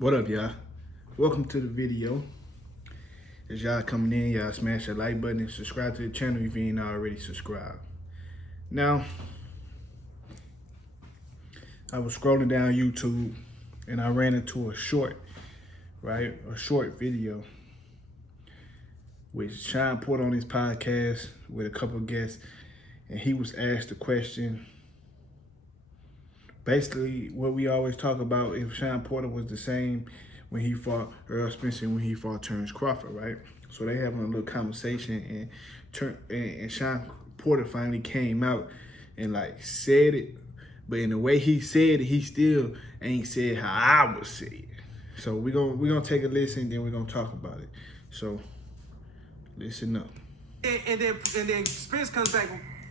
What up, y'all? Welcome to the video. As y'all coming in, y'all smash the like button and subscribe to the channel if you ain't already subscribed. Now, I was scrolling down YouTube and I ran into a short video with Shawn Porter on his podcast with a couple of guests, and he was asked the question, basically what we always talk about, if Shawn Porter was the same when he fought Errol Spence and when he fought Terence Crawford, right? So they having a little conversation, and Shawn Porter finally came out and like said it, but in the way he said it, he still ain't said how I would say it. So we're gonna take a listen, then we're gonna talk about it. So listen up. And then Spence comes back.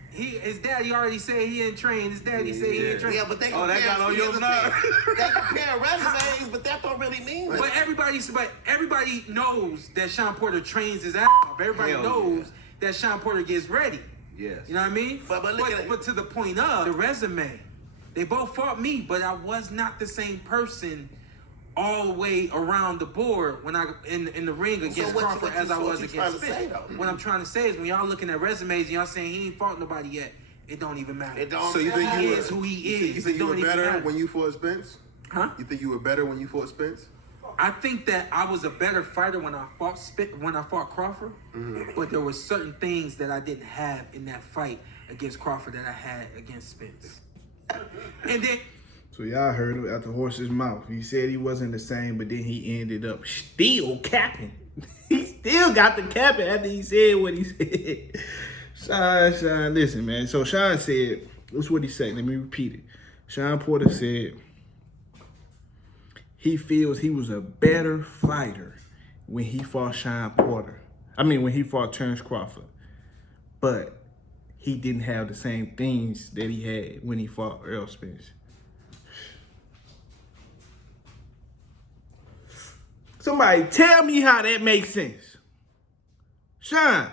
His daddy already said he ain't trained. His daddy said he ain't trained. Yeah, but they that got on your nerve. They compare resumes, but that don't really mean much. But everybody knows that Shawn Porter trains his ass off. Everybody knows that Shawn Porter gets ready. Yes. You know what I mean? But to the point of the resume, they both fought me, but I was not the same person all the way around the board when I in the ring against Crawford as I was against Spence. What I'm trying to say is when y'all looking at resumes and y'all saying he ain't fought nobody yet, it don't even matter. It don't. So you think he is who he is. You think you were better when you fought Spence? Huh? You think you were better when you fought Spence? I think that I was a better fighter when I fought Crawford, but there were certain things that I didn't have in that fight against Crawford that I had against Spence. And then. So y'all heard him out the horse's mouth. He said he wasn't the same, but then he ended up still capping. He still got the capping after he said what he said. Shawn, listen, man. So Shawn said, this is what he said. Let me repeat it. Shawn Porter said he feels he was a better fighter when he fought when he fought Terence Crawford. But he didn't have the same things that he had when he fought Errol Spence. Somebody tell me how that makes sense. Shawn,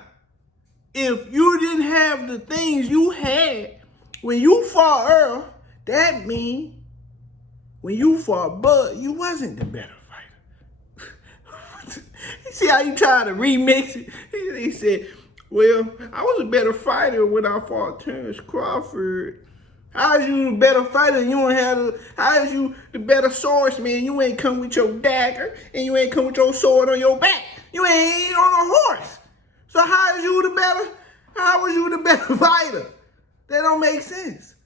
if you didn't have the things you had when you fought Earl, that means when you fought Bud, you wasn't the better fighter. You see how you trying to remix it? He said, well, I was a better fighter when I fought Terence Crawford. How is you the better fighter? How is you the better swordsman? You ain't come with your dagger and you ain't come with your sword on your back. You ain't on a horse. So how was you the better fighter? That don't make sense.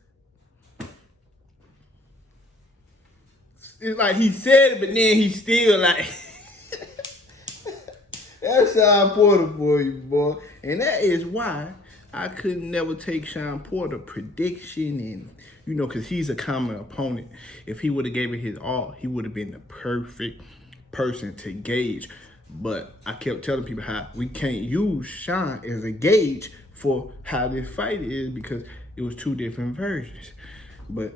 It's like he said it, but then he still like, that's Shawn Porter for you, boy. And that is why I could never take Shawn Porter prediction, and because he's a common opponent. If he would have gave it his all, he would have been the perfect person to gauge. But I kept telling people how we can't use Shawn as a gauge for how this fight is because it was two different versions. But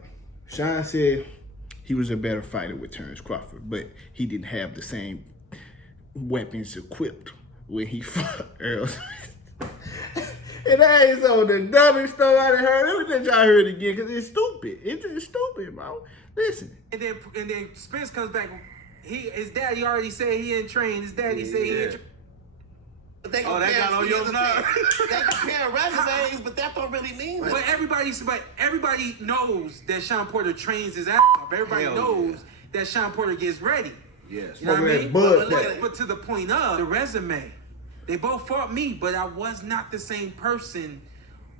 Shawn said he was a better fighter with Terence Crawford, but he didn't have the same weapons equipped when he fought Errol Spence. And that ain't so the dumbest story I heard. Let me let y'all hear it again because it's stupid. It's just stupid, bro. Listen. And then Spence comes back. His daddy already said he ain't trained. His daddy said he ain't trained. But they that got on your nerve. They compare resumes, but that don't really mean much. But everybody knows that Shawn Porter trains his ass off. Everybody knows that Shawn Porter gets ready. Yes. You know what I mean? But to the point of the resume, they both fought me, but I was not the same person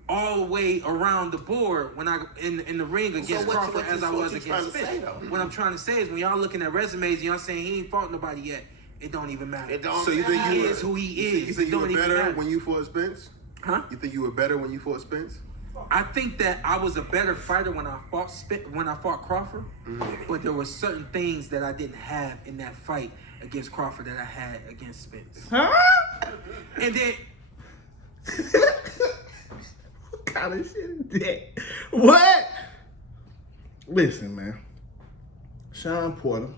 all the way around the board when I in the ring against Crawford as I was against Spence. What I'm trying to say is when y'all looking at resumes and y'all saying he ain't fought nobody yet, it don't even matter. It don't. So you think he is who he is. You think you were better when you fought Spence? Huh? You think you were better when you fought Spence? I think that I was a better fighter when I fought Crawford, but there were certain things that I didn't have in that fight against Crawford that I had against Spence. Huh? And then what kind of shit is that? What? Listen, man. Shawn Porter,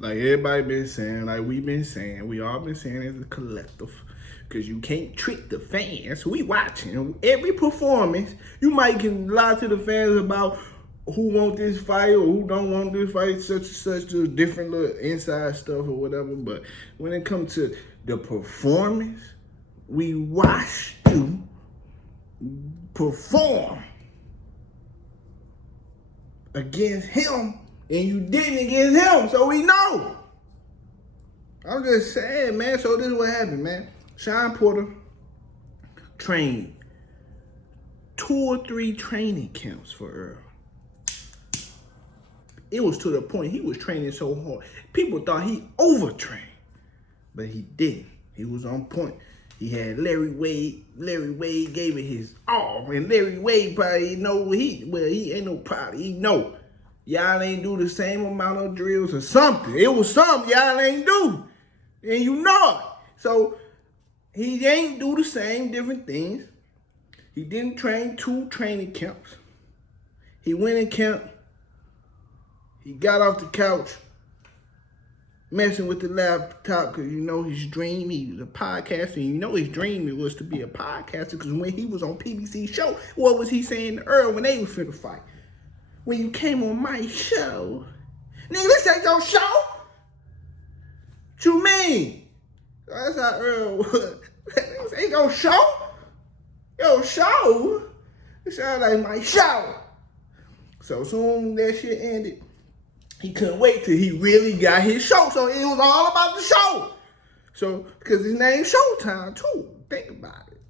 like everybody been saying, like we been saying, we all been saying as a collective, because you can't trick the fans. We watching every performance. You might can lie to the fans about who want this fight or who don't want this fight, such and such, just different little inside stuff or whatever. But when it comes to the performance, we watched you perform against him, and you didn't against him, so we know. I'm just saying, man. So this is what happened, man. Shawn Porter trained 2 or 3 training camps for Errol. It was to the point he was training so hard. People thought he overtrained, but he didn't. He was on point. He had Larry Wade. Larry Wade gave it his all, and Larry Wade probably know he ain't no probably. He know y'all ain't do the same amount of drills or something. It was something y'all ain't do, and you know it. So he ain't do the same different things. He didn't train 2 training camps. He went in camp. He got off the couch, messing with the laptop because you know his dream. He was a podcaster. And you know his dream was to be a podcaster because when he was on PBC show, what was he saying to Earl when they was finna fight? When you came on my show, nigga, this ain't your show. What you mean? That's how Earl was. This ain't your show. Your show? It sound like my show. So soon that shit ended, he couldn't wait till he really got his show. So it was all about the show. So, because his name's Showtime too. Think about it.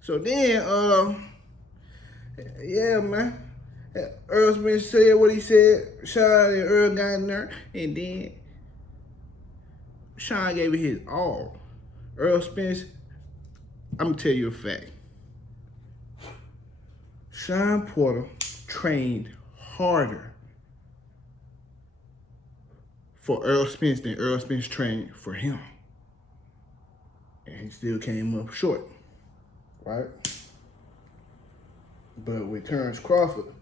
So then, yeah, man. Errol Spence said what he said. Shawn and Earl got in there. And then Shawn gave it his all. Errol Spence, I'm going to tell you a fact. Shawn Porter trained harder for Errol Spence than Errol Spence trained for him. And he still came up short, right? But with Terence Crawford,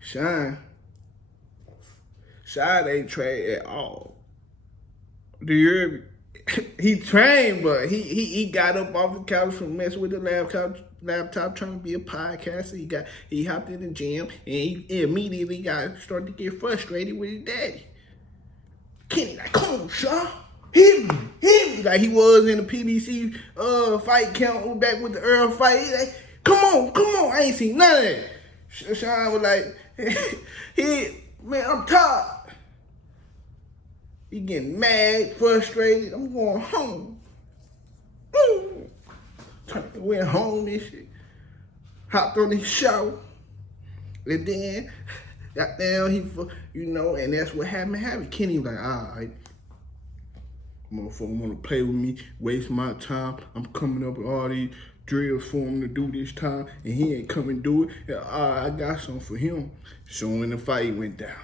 Shawn ain't trained at all. Do you hear me? He trained, but he got up off the couch from messing with the laptop trying to be a podcaster. He hopped in the gym and he immediately started to get frustrated with his daddy. Kenny, like, come on, Shawn, hit me, like he was in the PBC fight count back with the Earl fight. He like, come on, I ain't seen none of that. Shawn was like, man, I'm tired. He getting mad, frustrated. I'm going home. Went home and shit. Hopped on his show. And then, goddamn, and that's what happened. Kenny was like, all right. Motherfucker want to play with me, waste my time. I'm coming up with all these drills for him to do this time, and he ain't come and do it. And, I got something for him. So when the fight went down,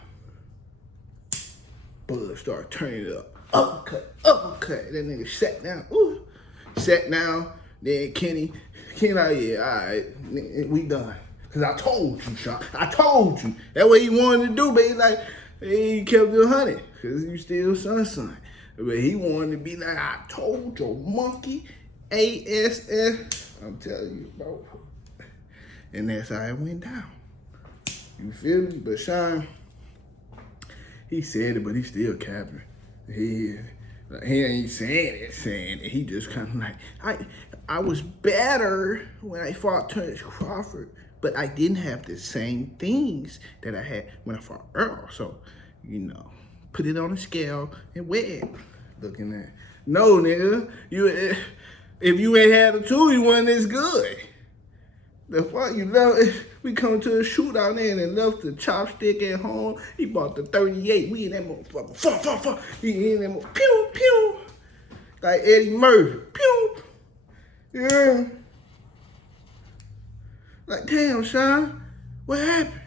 Bud started turning it up. Uppercut. That nigga sat down. Sat down. Then Kenny like, yeah, all right, we done. Because I told you, Shawn. I told you. That's what he wanted to do, but he kept it 100. Because you still son. But he wanted to be like, I told your monkey, ASS. I'm telling you, bro. And that's how it went down. You feel me? But Shawn, he said it, but he still capping. He ain't saying it. He just kind of like, I was better when I fought Terence Crawford, but I didn't have the same things that I had when I fought Earl. So, put it on a scale and weigh it. Looking at, no, nigga, if you ain't had the two, you wasn't as good. The fuck you left? We come to a shootout there and left the chopstick at home. He bought the 38. We in that motherfucker. Fuck. He in that motherfucker. Pew, pew. Like Eddie Murphy. Pew. Yeah. Like, damn, Shawn, what happened?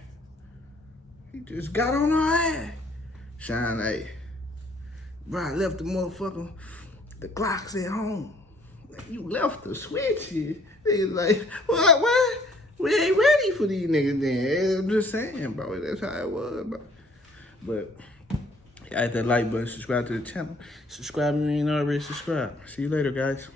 He just got on our ass. Shawn like, bro, I left the motherfucker, the Glocks at home. You left the switches. They was like, what? We ain't ready for these niggas then. I'm just saying, bro. That's how it was, bro. But hit that like button, subscribe to the channel. Subscribe if you ain't already subscribed. See you later, guys.